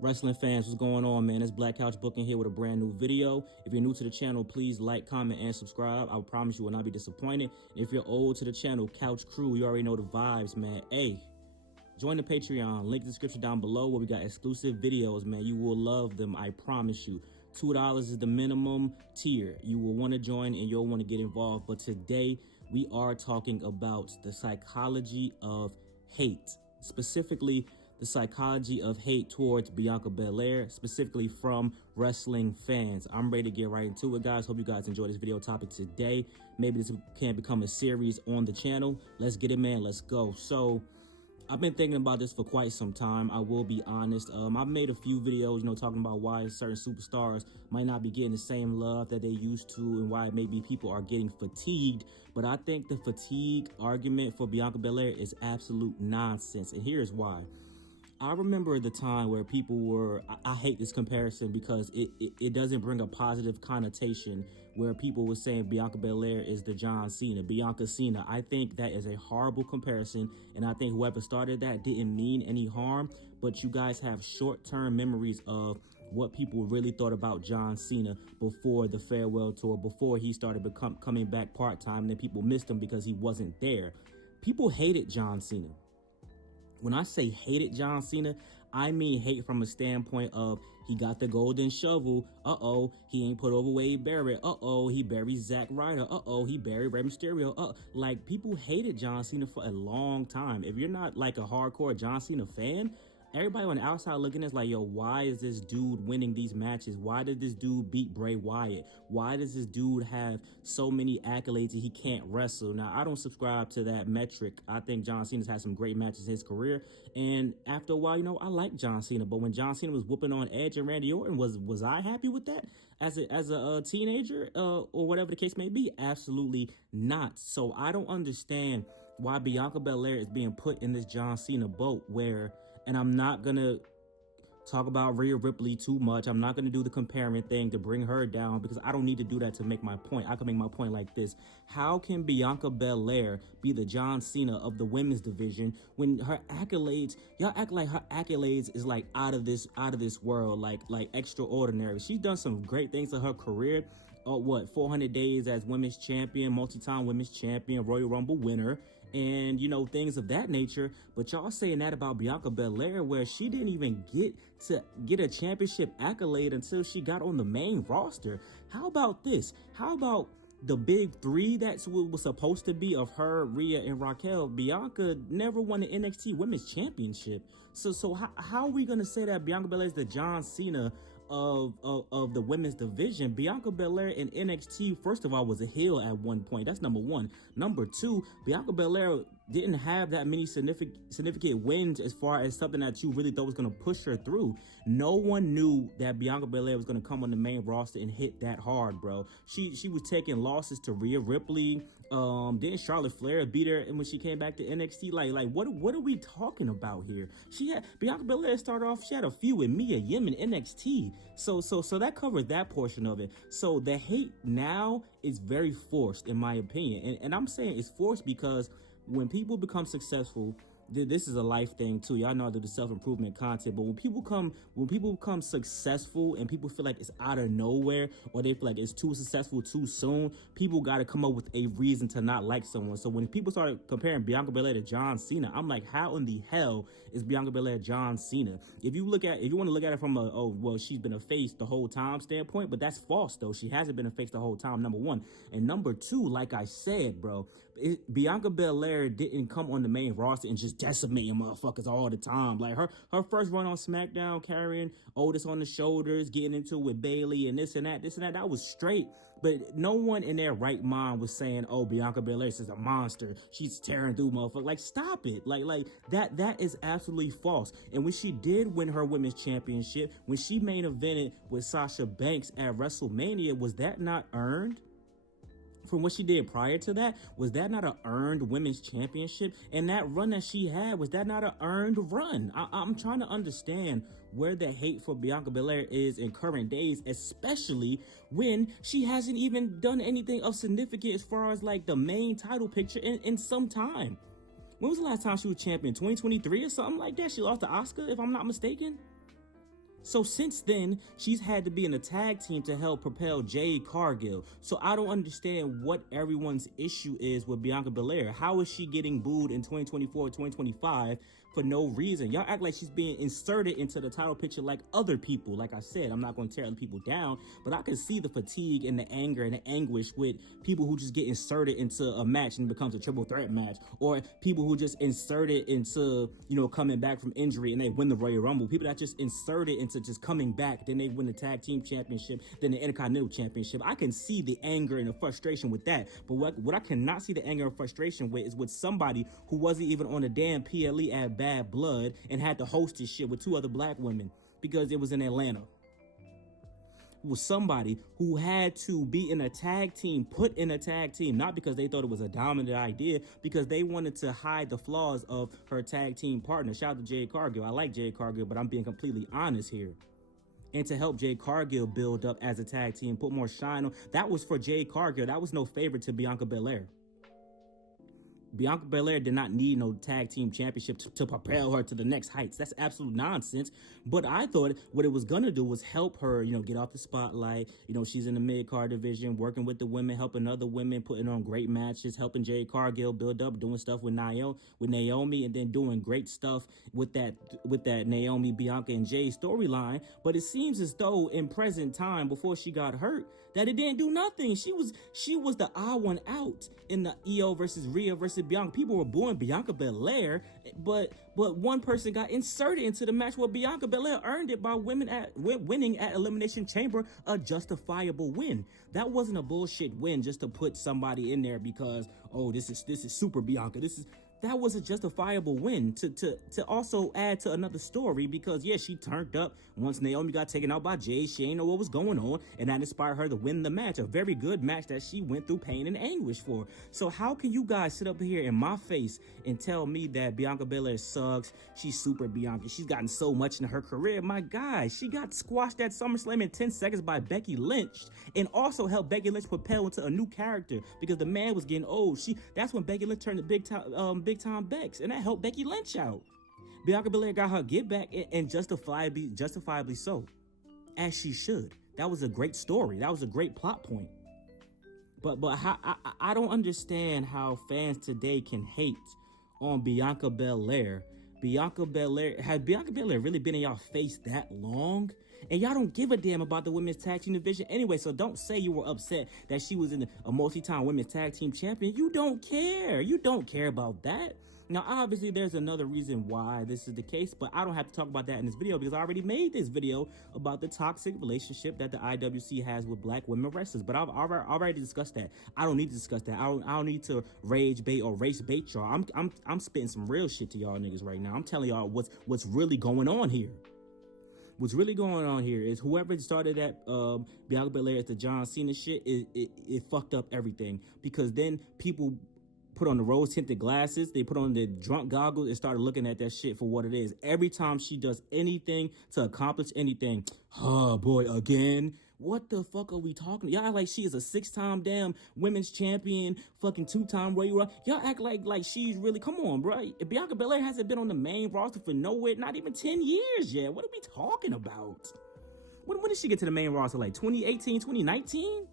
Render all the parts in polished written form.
Wrestling fans, what's going on, man? It's Black Couch Booking here with a brand new video. If you're new to the channel, please like, comment, and subscribe. I promise you will not be disappointed. And if you're old to the channel, Couch Crew, you already know the vibes, man. Hey, join the Patreon. Link in the description down below where we got exclusive videos, man. You will love them, I promise you. $2 is the minimum tier. You will want to join and you'll want to get involved. But today, we are talking about the psychology of hate. Specifically, the psychology of hate towards Bianca Belair, specifically from wrestling fans. I'm ready to get right into it, guys. Hope you guys enjoy this video topic today. Maybe this can become a series on the channel. Let's get it, man. Let's go. So I've been thinking about this for quite some time. I will be honest. I've made a few videos, talking about why certain superstars might not be getting the same love that they used to and why maybe people are getting fatigued. But I think the fatigue argument for Bianca Belair is absolute nonsense. And here's why. I remember the time where people were, I hate this comparison because it doesn't bring a positive connotation, where people were saying Bianca Belair is the John Cena, Bianca Cena. I think that is a horrible comparison, and I think whoever started that didn't mean any harm, but you guys have short-term memories of what people really thought about John Cena before the farewell tour, before he started coming back part-time, and then people missed him because he wasn't there. People hated John Cena. When I say hated John Cena, I mean hate from a standpoint of he got the golden shovel. Uh-oh, he ain't put over Wade Barrett. Uh-oh, he buried Zack Ryder. Uh-oh, he buried Rey Mysterio. Like, people hated John Cena for a long time. If you're not like a hardcore John Cena fan, everybody on the outside looking at it like, yo, why is this dude winning these matches? Why did this dude beat Bray Wyatt? Why does this dude have so many accolades and he can't wrestle? Now, I don't subscribe to that metric. I think John Cena's had some great matches in his career. And after a while, I like John Cena. But when John Cena was whooping on Edge and Randy Orton, was I happy with that as a teenager or whatever the case may be? Absolutely not. So I don't understand why Bianca Belair is being put in this John Cena boat where, and I'm not going to talk about Rhea Ripley too much. I'm not going to do the comparing thing to bring her down because I don't need to do that to make my point. I can make my point like this. How can Bianca Belair be the John Cena of the women's division when her accolades, y'all act like her accolades is like out of this world, like extraordinary. She's done some great things in her career. 400 days as women's champion, multi-time women's champion, Royal Rumble winner, and things of that nature. But y'all saying that about Bianca Belair, where she didn't even get a championship accolade until she got on the main roster. How about this? How about the big three that was supposed to be of her, Rhea, and Raquel? Bianca never won the NXT Women's Championship. So how are we gonna say that Bianca Belair is the John Cena of the women's division? Bianca Belair in NXT, first of all, was a heel at one point. That's number one. Number two, Bianca Belair didn't have that many significant wins as far as something that you really thought was going to push her through. No one knew that Bianca Belair was going to come on the main roster and hit that hard, bro. She was taking losses to Rhea Ripley. Didn't Charlotte Flair beat her when she came back to NXT? Like what are we talking about here? Bianca Belair started off, she had a feud with Mia Yim in NXT. So that covered that portion of it. So the hate now is very forced, in my opinion. And I'm saying it's forced because when people become successful, this is a life thing too. Y'all know I do the self-improvement content, but when people become successful and people feel like it's out of nowhere, or they feel like it's too successful too soon, people got to come up with a reason to not like someone. So when people started comparing Bianca Belair to John Cena, I'm like, how in the hell is Bianca Belair John Cena? If you want to look at it from she's been a face the whole time standpoint, but that's false though. She hasn't been a face the whole time, number one. And number two, like I said, bro, Bianca Belair didn't come on the main roster and just decimating motherfuckers all the time. Like her first run on Smackdown, carrying Otis on the shoulders, getting into it with Bayley and this and that, that was straight. But no one in their right mind was saying, oh, Bianca Belair is a monster, she's tearing through motherfuckers. Like, stop it. Like that is absolutely false. And when she did win her women's championship, when she main evented with Sasha Banks at WrestleMania, was that not earned? From what she did prior to that, was that not an earned women's championship? And that run that she had, was that not an earned run? I'm trying to understand where the hate for Bianca Belair is in current days, especially when she hasn't even done anything of significance as far as like the main title picture in some time. When was the last time she was champion? 2023 or something like that? She lost to Asuka, if I'm not mistaken. So since then, she's had to be in a tag team to help propel Jade Cargill. So I don't understand what everyone's issue is with Bianca Belair. How is she getting booed in 2024, 2025 for no reason? Y'all act like she's being inserted into the title picture like other people. Like I said, I'm not going to tear other people down, but I can see the fatigue and the anger and the anguish with people who just get inserted into a match and it becomes a triple threat match, or people who just inserted into, you know, coming back from injury and they win the Royal Rumble. People that just inserted into just coming back, then they win the tag team championship, then the Intercontinental Championship. I can see the anger and the frustration with that. But what I cannot see the anger and frustration with is with somebody who wasn't even on the damn PLE at Bad Blood and had to host this shit with 2 other black women because it was in Atlanta. It was somebody who had to be in a tag team, put in a tag team, not because they thought it was a dominant idea, because they wanted to hide the flaws of her tag team partner. Shout out to Jade Cargill. I like Jade Cargill, but I'm being completely honest here. And to help Jade Cargill build up as a tag team, put more shine on. That was for Jade Cargill. That was no favor to Bianca Belair. Bianca Belair did not need no tag team championship to propel her to the next heights. That's absolute nonsense. But I thought what it was going to do was help her, you know, get off the spotlight. You know, she's in the mid-card division, working with the women, helping other women, putting on great matches, helping Jade Cargill build up, doing stuff with Naomi, and then doing great stuff with that Naomi, Bianca, and Jay storyline. But it seems as though in present time, before she got hurt, that it didn't do nothing. She was the odd one out in the Io versus Rhea versus Bianca. People were booing Bianca Belair, but one person got inserted into the match where Bianca Belair earned it by winning at Elimination Chamber, a justifiable win. That wasn't a bullshit win just to put somebody in there because, oh, this is super Bianca. That was a justifiable win to also add to another story because, yeah, she turned up once Naomi got taken out by Jay. She ain't know what was going on, and that inspired her to win the match, a very good match that she went through pain and anguish for. So how can you guys sit up here in my face and tell me that Bianca Belair sucks? She's super Bianca. She's gotten so much in her career. My guy, she got squashed at SummerSlam in 10 seconds by Becky Lynch and also helped Becky Lynch propel into a new character because the man was getting old. That's when Becky Lynch turned to big time Bex, and that helped Becky Lynch out. Bianca Belair got her get back, and justifiably so, as she should. That was a great story. That was a great plot point. But I don't understand how fans today can hate on Bianca Belair. Has Bianca Belair really been in y'all face that long? And y'all don't give a damn about the women's tag team division anyway, so don't say you were upset that she was in a multi-time women's tag team champion. You don't care. You don't care about that. Now, obviously, there's another reason why this is the case, but I don't have to talk about that in this video because I already made this video about the toxic relationship that the IWC has with black women wrestlers. But I've already discussed that. I don't need to discuss that. I don't need to rage bait or race bait y'all. I'm spitting some real shit to y'all niggas right now. I'm telling y'all what's really going on here. What's really going on here is whoever started that Bianca Belair at the John Cena shit, it fucked up everything because then people put on the rose-tinted glasses, they put on the drunk goggles and started looking at that shit for what it is. Every time she does anything to accomplish anything, oh boy, again? What the fuck are we talking? Y'all act like she is a 6-time damn women's champion, fucking 2-time Royal. Y'all act like she's really, come on, bro. Bianca Belair hasn't been on the main roster for nowhere, not even 10 years yet. What are we talking about? When did she get to the main roster? Like 2018, 2019?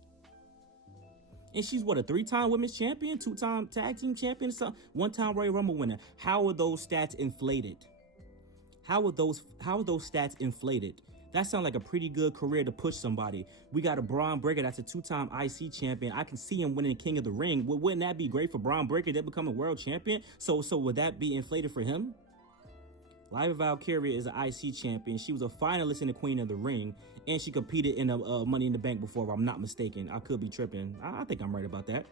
And she's what, a 3-time women's champion, 2-time tag team champion, 1-time Royal Rumble winner. How are those stats inflated? How are those stats inflated? That sounds like a pretty good career to push somebody. We got a Braun Breaker that's a 2-time IC champion. I can see him winning King of the Ring. Wouldn't that be great for Braun Breaker? They become a world champion. So would that be inflated for him? Lyra Valkyria is an IC champion. She was a finalist in the Queen of the Ring, and she competed in a Money in the Bank before, if I'm not mistaken. I could be tripping. I think I'm right about that.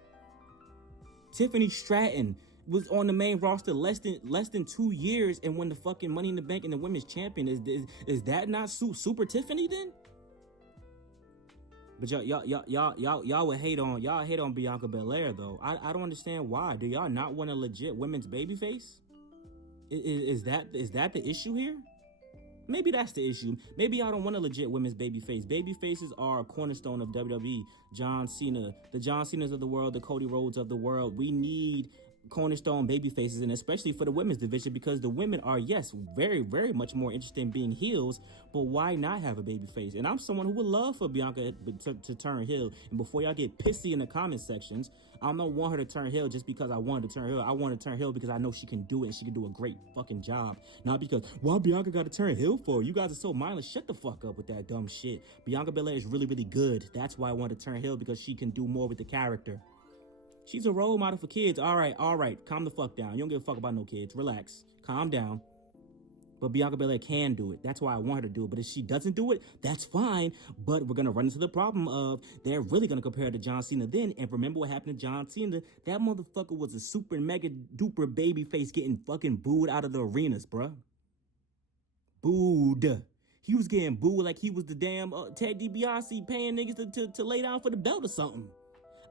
Tiffany Stratton was on the main roster less than 2 years and won the fucking Money in the Bank and the women's champion. Is that not super Tiffany then? But y'all would hate on Bianca Belair though. I don't understand why. Do y'all not want a legit women's babyface? Is that the issue here? Maybe that's the issue. Maybe y'all don't want a legit women's babyface. Babyfaces are a cornerstone of WWE. John Cena, the John Cenas of the world, the Cody Rhodes of the world. We need cornerstone baby faces, and especially for the women's division, because the women are, yes, very, very much more interested in being heels, but why not have a baby face? And I'm someone who would love for Bianca to turn heel. And before y'all get pissy in the comment sections, I don't want her to turn heel just because I wanted to turn heel. I want to turn heel because I know she can do it, and she can do a great fucking job. Not because, why Bianca got to turn heel for? You guys are so mindless. Shut the fuck up with that dumb shit. Bianca Belair is really, really good. That's why I want to turn heel, because she can do more with the character. She's a role model for kids. All right. Calm the fuck down. You don't give a fuck about no kids. Relax. Calm down. But Bianca Belair can do it. That's why I want her to do it. But if she doesn't do it, that's fine. But we're going to run into the problem of they're really going to compare her to John Cena then. And remember what happened to John Cena? That motherfucker was a super mega duper baby face getting fucking booed out of the arenas, bruh. Booed. He was getting booed like he was the damn Ted DiBiase paying niggas to lay down for the belt or something.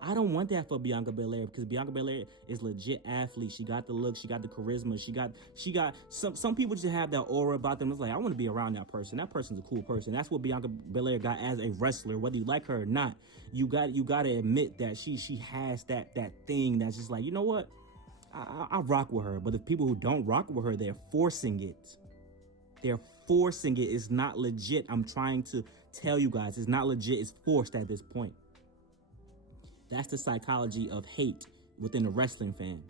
I don't want that for Bianca Belair, because Bianca Belair is legit athlete. She got the look, she got the charisma, she got some people just have that aura about them. It's like, I want to be around that person. That person's a cool person. That's what Bianca Belair got as a wrestler, whether you like her or not. You got to admit that she has that thing that's just like, you know what? I rock with her. But the people who don't rock with her, they're forcing it. They're forcing it. It's not legit. I'm trying to tell you guys, it's not legit. It's forced at this point. That's the psychology of hate within the wrestling fan.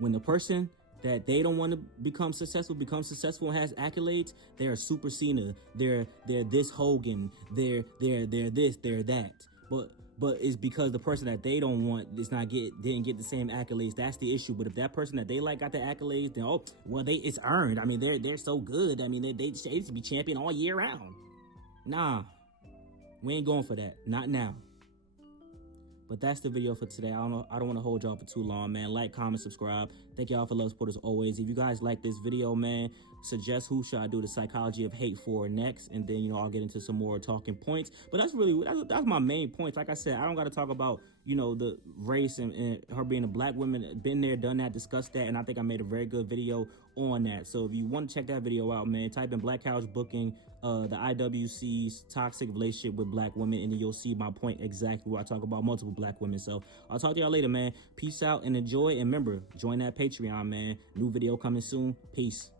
When the person that they don't want to become successful and has accolades, they're a super Cena. They're this Hogan. They're this, they're that. But it's because the person that they don't want didn't get the same accolades. That's the issue. But if that person that they like got the accolades, then it's earned. I mean, they're so good. I mean, they should be champion all year round. Nah, we ain't going for that. Not now. But that's the video for today. I don't want to hold y'all for too long, man. Like, comment, subscribe. Thank y'all for love, support as always. If you guys like this video, man, suggest who should I do the psychology of hate for next, and then I'll get into some more talking points. But that's my main points. Like I said, I don't got to talk about the race and her being a black woman. Been there, done that, discussed that, and I think I made a very good video on that. So if you want to check that video out, man, type in Black Couch Booking, the IWC's toxic relationship with black women, and then you'll see my point exactly where I talk about multiple black women. So I'll talk to y'all later, man. Peace out and enjoy. And remember, join that Patreon, man. New video coming soon. Peace.